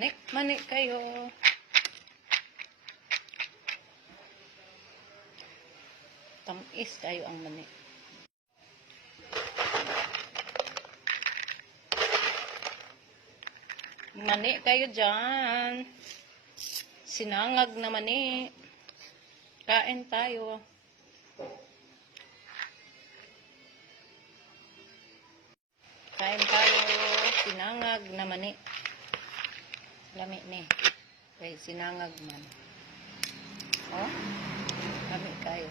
Manik, manik kayo. Tamis kayo ang manik. Mani kayo dyan. Sinangag na mani. Kain tayo. Kain tayo. Sinangag na mani. Lami ni. Okay, sinangag man. Oh, lami kayo.